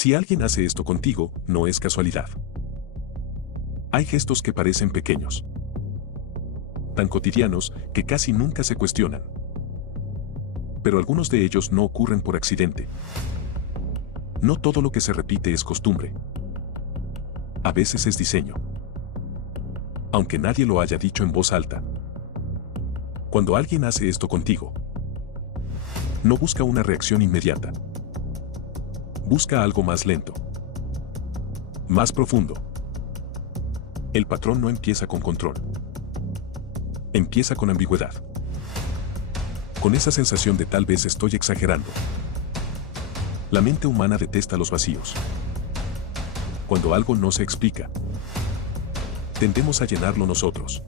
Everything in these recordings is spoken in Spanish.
Si alguien hace esto contigo, no es casualidad. Hay gestos que parecen pequeños, tan cotidianos que casi nunca se cuestionan. Pero algunos de ellos no ocurren por accidente. No todo lo que se repite es costumbre. A veces es diseño. Aunque nadie lo haya dicho en voz alta. Cuando alguien hace esto contigo, no busca una reacción inmediata. Busca algo más lento, más profundo. El patrón no empieza con control. Empieza con ambigüedad. Con esa sensación de tal vez estoy exagerando. La mente humana detesta los vacíos. Cuando algo no se explica, tendemos a llenarlo nosotros.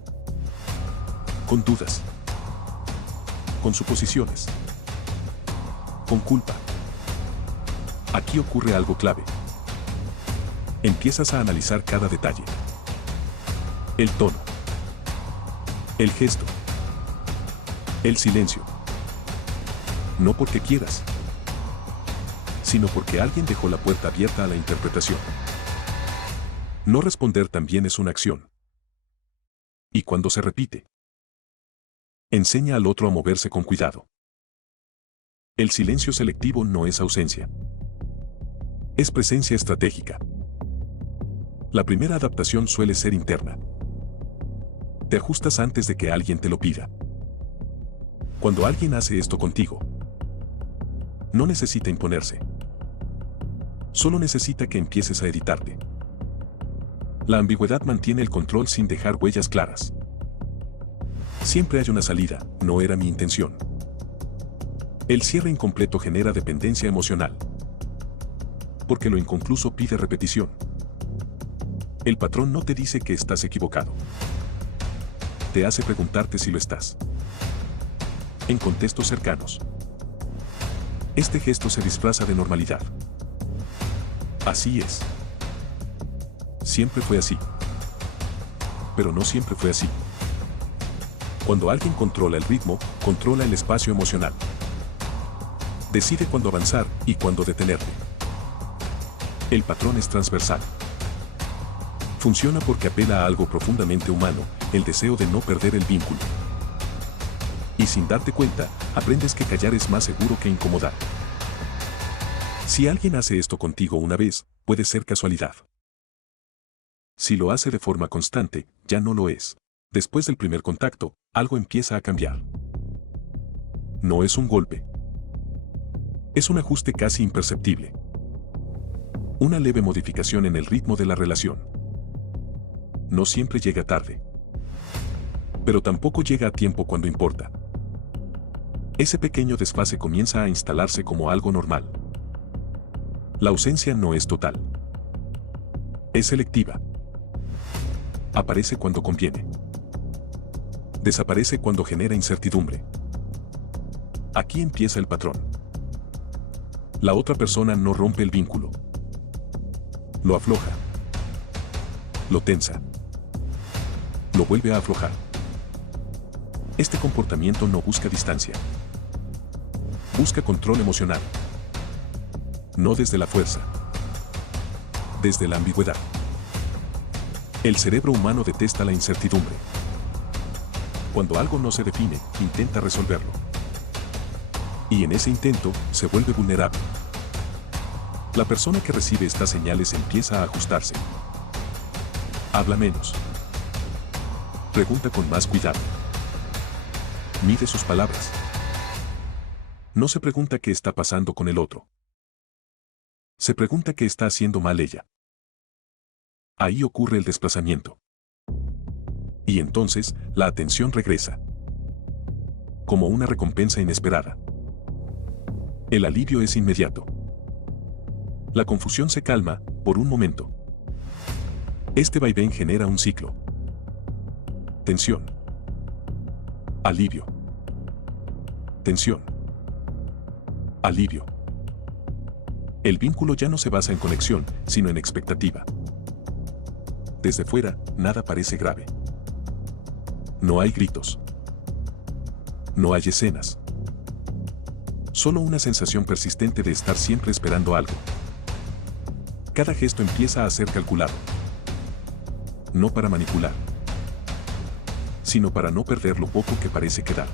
Con dudas. Con suposiciones. Con culpa. Aquí ocurre algo clave. Empiezas a analizar cada detalle. El tono. El gesto. El silencio. No porque quieras, sino porque alguien dejó la puerta abierta a la interpretación. No responder también es una acción. Y cuando se repite, enseña al otro a moverse con cuidado. El silencio selectivo no es ausencia. Es presencia estratégica. La primera adaptación suele ser interna. Te ajustas antes de que alguien te lo pida. Cuando alguien hace esto contigo, no necesita imponerse. Solo necesita que empieces a editarte. La ambigüedad mantiene el control sin dejar huellas claras. Siempre hay una salida, no era mi intención. El cierre incompleto genera dependencia emocional. Porque lo inconcluso pide repetición. El patrón no te dice que estás equivocado. Te hace preguntarte si lo estás. En contextos cercanos, este gesto se disfraza de normalidad. Así es. Siempre fue así. Pero no siempre fue así. Cuando alguien controla el ritmo, controla el espacio emocional. Decide cuándo avanzar y cuándo detenerte. El patrón es transversal. Funciona porque apela a algo profundamente humano, el deseo de no perder el vínculo. Y sin darte cuenta, aprendes que callar es más seguro que incomodar. Si alguien hace esto contigo una vez, puede ser casualidad. Si lo hace de forma constante, ya no lo es. Después del primer contacto, algo empieza a cambiar. No es un golpe. Es un ajuste casi imperceptible. Una leve modificación en el ritmo de la relación. No siempre llega tarde. Pero tampoco llega a tiempo cuando importa. Ese pequeño desfase comienza a instalarse como algo normal. La ausencia no es total. Es selectiva. Aparece cuando conviene. Desaparece cuando genera incertidumbre. Aquí empieza el patrón. La otra persona no rompe el vínculo. Lo afloja. Lo tensa. Lo vuelve a aflojar. Este comportamiento no busca distancia. Busca control emocional. No desde la fuerza. Desde la ambigüedad. El cerebro humano detesta la incertidumbre. Cuando algo no se define, intenta resolverlo. Y en ese intento, se vuelve vulnerable. La persona que recibe estas señales empieza a ajustarse. Habla menos. Pregunta con más cuidado. Mide sus palabras. No se pregunta qué está pasando con el otro. Se pregunta qué está haciendo mal ella. Ahí ocurre el desplazamiento. Y entonces, la atención regresa. Como una recompensa inesperada. El alivio es inmediato. La confusión se calma, por un momento. Este vaivén genera un ciclo. Tensión. Alivio. Tensión. Alivio. El vínculo ya no se basa en conexión, sino en expectativa. Desde fuera, nada parece grave. No hay gritos. No hay escenas. Solo una sensación persistente de estar siempre esperando algo. Cada gesto empieza a ser calculado. No para manipular, sino para no perder lo poco que parece quedar.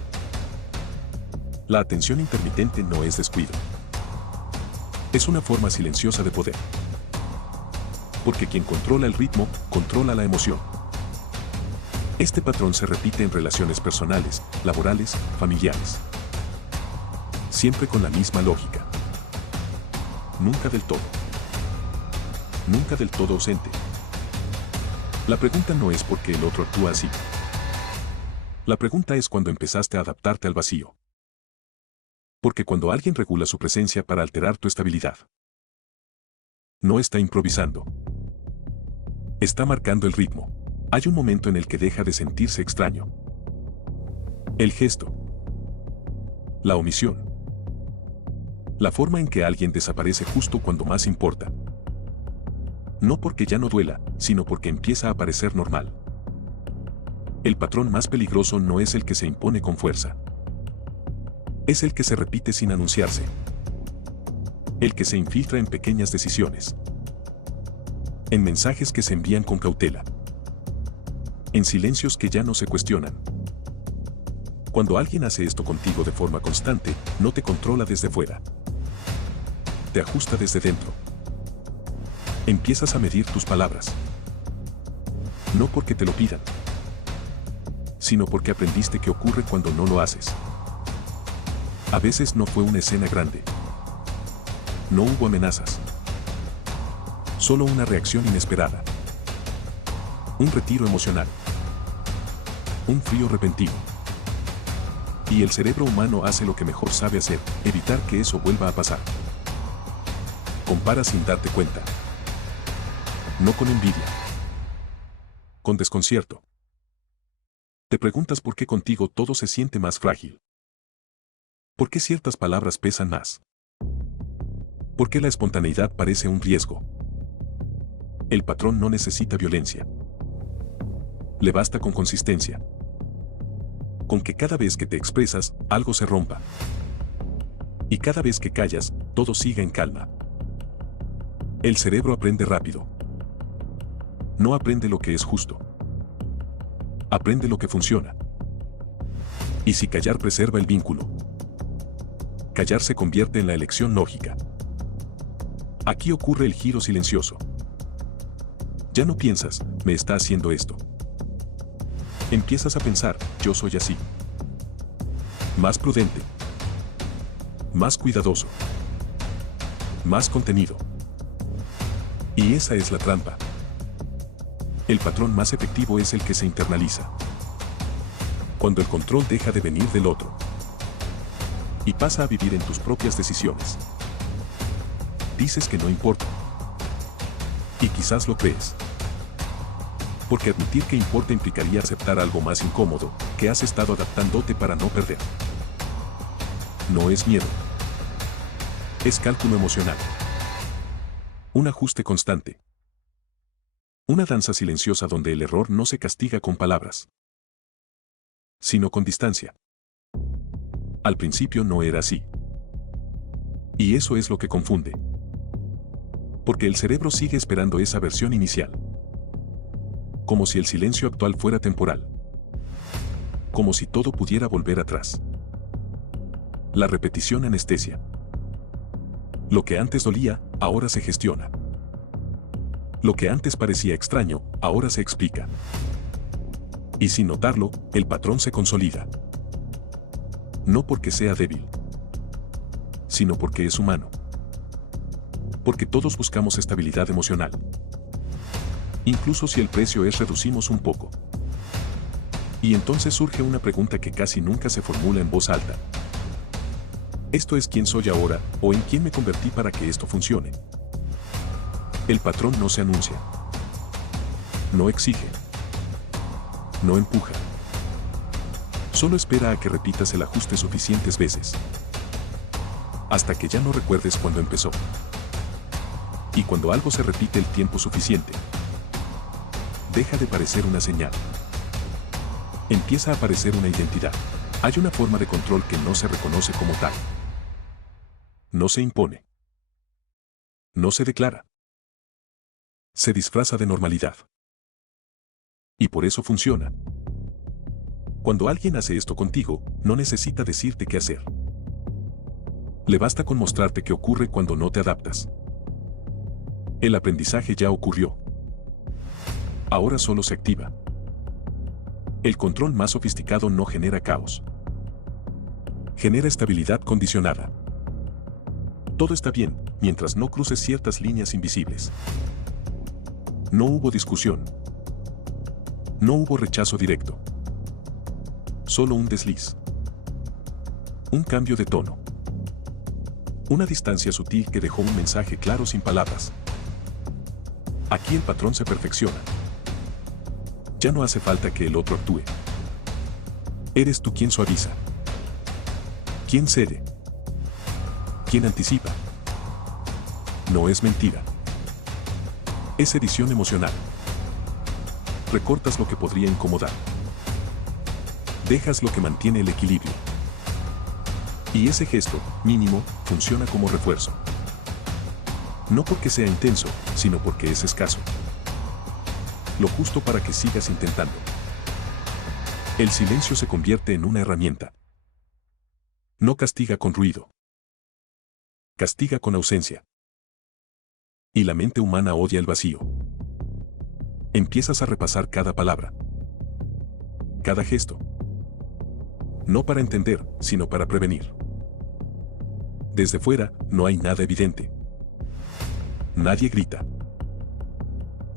La atención intermitente no es descuido. Es una forma silenciosa de poder. Porque quien controla el ritmo, controla la emoción. Este patrón se repite en relaciones personales, laborales, familiares. Siempre con la misma lógica. Nunca del todo. Nunca del todo ausente. La pregunta no es por qué el otro actúa así. La pregunta es cuando empezaste a adaptarte al vacío. Porque cuando alguien regula su presencia para alterar tu estabilidad, no está improvisando. Está marcando el ritmo. Hay un momento en el que deja de sentirse extraño. El gesto. La omisión. La forma en que alguien desaparece justo cuando más importa. No porque ya no duela, sino porque empieza a parecer normal. El patrón más peligroso no es el que se impone con fuerza. Es el que se repite sin anunciarse. El que se infiltra en pequeñas decisiones. En mensajes que se envían con cautela. En silencios que ya no se cuestionan. Cuando alguien hace esto contigo de forma constante, no te controla desde fuera. Te ajusta desde dentro. Empiezas a medir tus palabras. No porque te lo pidan, sino porque aprendiste qué ocurre cuando no lo haces. A veces no fue una escena grande. No hubo amenazas. Solo una reacción inesperada. Un retiro emocional. Un frío repentino. Y el cerebro humano hace lo que mejor sabe hacer, evitar que eso vuelva a pasar. Compara sin darte cuenta. No con envidia. Con desconcierto. Te preguntas por qué contigo todo se siente más frágil. ¿Por qué ciertas palabras pesan más? ¿Por qué la espontaneidad parece un riesgo? El patrón no necesita violencia. Le basta con consistencia. Con que cada vez que te expresas, algo se rompa. Y cada vez que callas, todo siga en calma. El cerebro aprende rápido. No aprende lo que es justo. Aprende lo que funciona. Y si callar preserva el vínculo, callar se convierte en la elección lógica. Aquí ocurre el giro silencioso. Ya no piensas, me está haciendo esto. Empiezas a pensar, yo soy así. Más prudente. Más cuidadoso. Más contenido. Y esa es la trampa. El patrón más efectivo es el que se internaliza. Cuando el control deja de venir del otro. Y pasa a vivir en tus propias decisiones. Dices que no importa. Y quizás lo crees. Porque admitir que importa implicaría aceptar algo más incómodo, que has estado adaptándote para no perder. No es miedo. Es cálculo emocional. Un ajuste constante. Una danza silenciosa donde el error no se castiga con palabras, sino con distancia. Al principio no era así. Y eso es lo que confunde. Porque el cerebro sigue esperando esa versión inicial. Como si el silencio actual fuera temporal. Como si todo pudiera volver atrás. La repetición anestesia. Lo que antes dolía, ahora se gestiona. Lo que antes parecía extraño, ahora se explica. Y sin notarlo, el patrón se consolida. No porque sea débil, sino porque es humano. Porque todos buscamos estabilidad emocional. Incluso si el precio es reducimos un poco. Y entonces surge una pregunta que casi nunca se formula en voz alta. ¿Esto es quién soy ahora, o en quién me convertí para que esto funcione? El patrón no se anuncia. No exige. No empuja. Solo espera a que repitas el ajuste suficientes veces. Hasta que ya no recuerdes cuándo empezó. Y cuando algo se repite el tiempo suficiente, deja de parecer una señal. Empieza a aparecer una identidad. Hay una forma de control que no se reconoce como tal. No se impone. No se declara. Se disfraza de normalidad. Y por eso funciona. Cuando alguien hace esto contigo, no necesita decirte qué hacer. Le basta con mostrarte qué ocurre cuando no te adaptas. El aprendizaje ya ocurrió. Ahora solo se activa. El control más sofisticado no genera caos. Genera estabilidad condicionada. Todo está bien, mientras no cruces ciertas líneas invisibles. No hubo discusión. No hubo rechazo directo. Solo un desliz. Un cambio de tono. Una distancia sutil que dejó un mensaje claro sin palabras. Aquí el patrón se perfecciona. Ya no hace falta que el otro actúe. Eres tú quien suaviza. Quien cede. Quien anticipa. No es mentira. Es edición emocional. Recortas lo que podría incomodar. Dejas lo que mantiene el equilibrio. Y ese gesto, mínimo, funciona como refuerzo. No porque sea intenso, sino porque es escaso. Lo justo para que sigas intentando. El silencio se convierte en una herramienta. No castiga con ruido. Castiga con ausencia. Y la mente humana odia el vacío. Empiezas a repasar cada palabra. Cada gesto. No para entender, sino para prevenir. Desde fuera, no hay nada evidente. Nadie grita.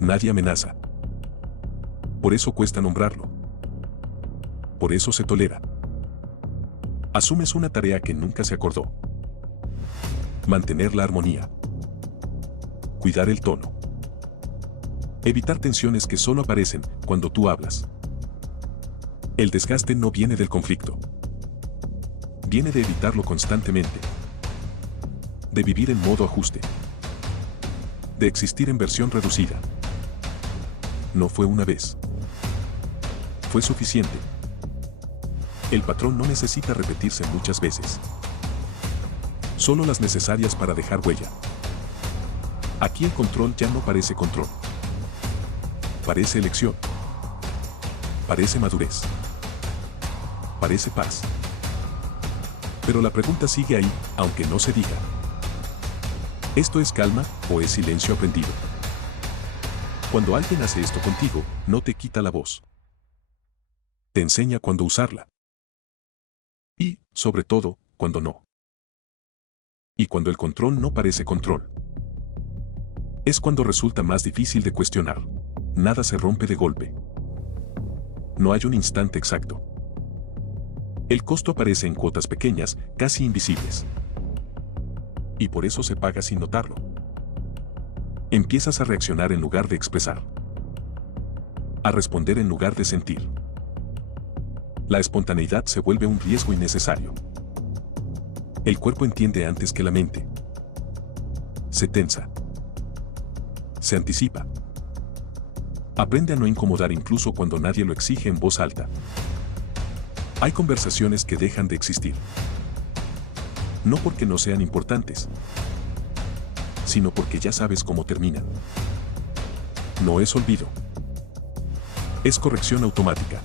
Nadie amenaza. Por eso cuesta nombrarlo. Por eso se tolera. Asumes una tarea que nunca se acordó. Mantener la armonía. Cuidar el tono. Evitar tensiones que solo aparecen cuando tú hablas. El desgaste no viene del conflicto. Viene de evitarlo constantemente. De vivir en modo ajuste. De existir en versión reducida. No fue una vez. Fue suficiente. El patrón no necesita repetirse muchas veces. Solo las necesarias para dejar huella. Aquí el control ya no parece control. Parece elección. Parece madurez. Parece paz. Pero la pregunta sigue ahí, aunque no se diga. ¿Esto es calma o es silencio aprendido? Cuando alguien hace esto contigo, no te quita la voz. Te enseña cuándo usarla. Y, sobre todo, cuando no. Y cuando el control no parece control. Es cuando resulta más difícil de cuestionar. Nada se rompe de golpe. No hay un instante exacto. El costo aparece en cuotas pequeñas, casi invisibles. Y por eso se paga sin notarlo. Empiezas a reaccionar en lugar de expresar. A responder en lugar de sentir. La espontaneidad se vuelve un riesgo innecesario. El cuerpo entiende antes que la mente. Se tensa. Se anticipa. Aprende a no incomodar incluso cuando nadie lo exige en voz alta. Hay conversaciones que dejan de existir. No porque no sean importantes, sino porque ya sabes cómo terminan. No es olvido. Es corrección automática.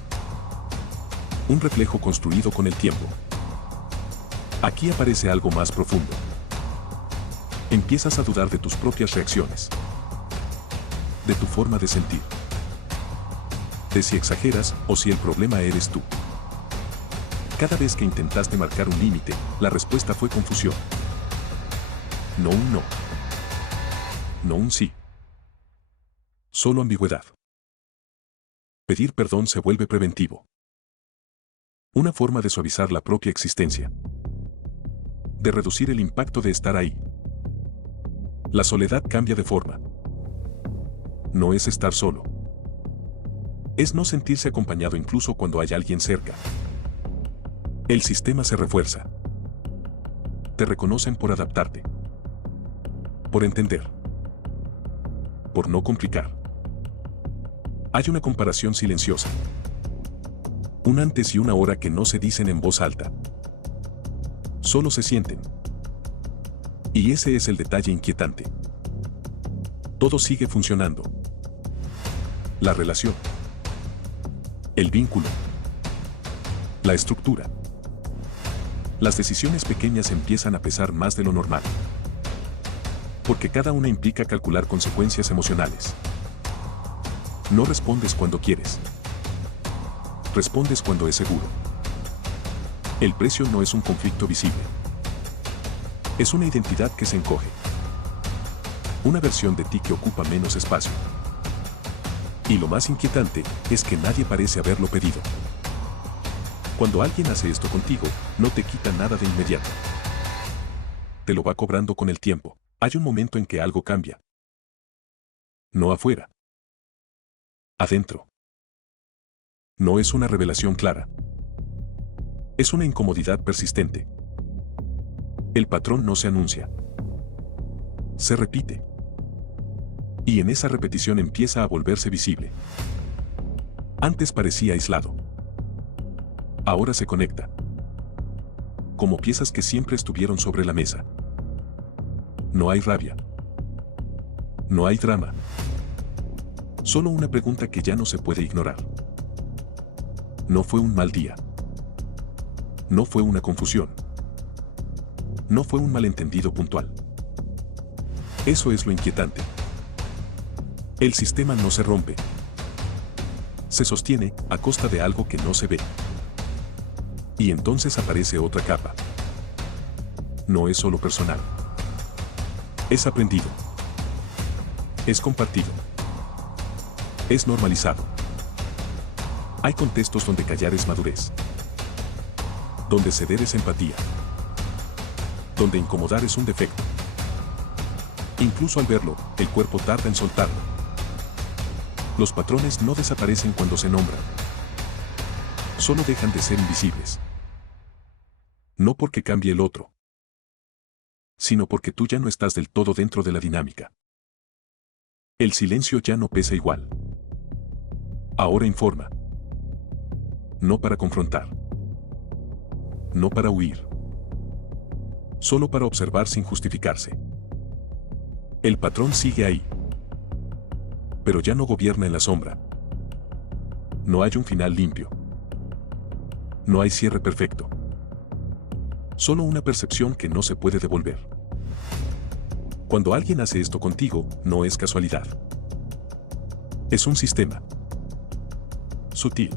Un reflejo construido con el tiempo. Aquí aparece algo más profundo. Empiezas a dudar de tus propias reacciones. De tu forma de sentir. De si exageras o si el problema eres tú. Cada vez que intentaste marcar un límite, la respuesta fue confusión. No un no. No un sí. Solo ambigüedad. Pedir perdón se vuelve preventivo. Una forma de suavizar la propia existencia. De reducir el impacto de estar ahí. La soledad cambia de forma. No es estar solo. Es no sentirse acompañado incluso cuando hay alguien cerca. El sistema se refuerza. Te reconocen por adaptarte. Por entender. Por no complicar. Hay una comparación silenciosa. Un antes y una hora que no se dicen en voz alta. Solo se sienten. Y ese es el detalle inquietante. todo sigue funcionando. La relación, el vínculo, la estructura. Las decisiones pequeñas empiezan a pesar más de lo normal. Porque cada una implica calcular consecuencias emocionales. No respondes cuando quieres. Respondes cuando es seguro. El precio no es un conflicto visible. Es una identidad que se encoge. Una versión de ti que ocupa menos espacio. Y lo más inquietante es que nadie parece haberlo pedido. Cuando alguien hace esto contigo, no te quita nada de inmediato. Te lo va cobrando con el tiempo. Hay un momento en que algo cambia. No afuera. Adentro. No es una revelación clara. Es una incomodidad persistente. El patrón no se anuncia. Se repite. Y en esa repetición empieza a volverse visible. Antes parecía aislado. Ahora se conecta. Como piezas que siempre estuvieron sobre la mesa. No hay rabia. No hay drama. Solo una pregunta que ya no se puede ignorar. No fue un mal día. No fue una confusión. No fue un malentendido puntual. Eso es lo inquietante. El sistema no se rompe. Se sostiene a costa de algo que no se ve. Y entonces aparece otra capa. No es solo personal. Es aprendido. Es compartido. Es normalizado. Hay contextos donde callar es madurez. Donde ceder es empatía. Donde incomodar es un defecto. Incluso al verlo, el cuerpo tarda en soltarlo. Los patrones no desaparecen cuando se nombran. Solo dejan de ser invisibles. No porque cambie el otro, sino porque tú ya no estás del todo dentro de la dinámica. El silencio ya no pesa igual. Ahora informa. No para confrontar. No para huir. Solo para observar sin justificarse. El patrón sigue ahí. Pero ya no gobierna en la sombra. No hay un final limpio. No hay cierre perfecto. Solo una percepción que no se puede devolver. Cuando alguien hace esto contigo, no es casualidad. Es un sistema. Sutil.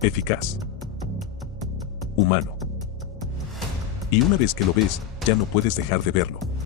Eficaz. Humano. Y una vez que lo ves, ya no puedes dejar de verlo.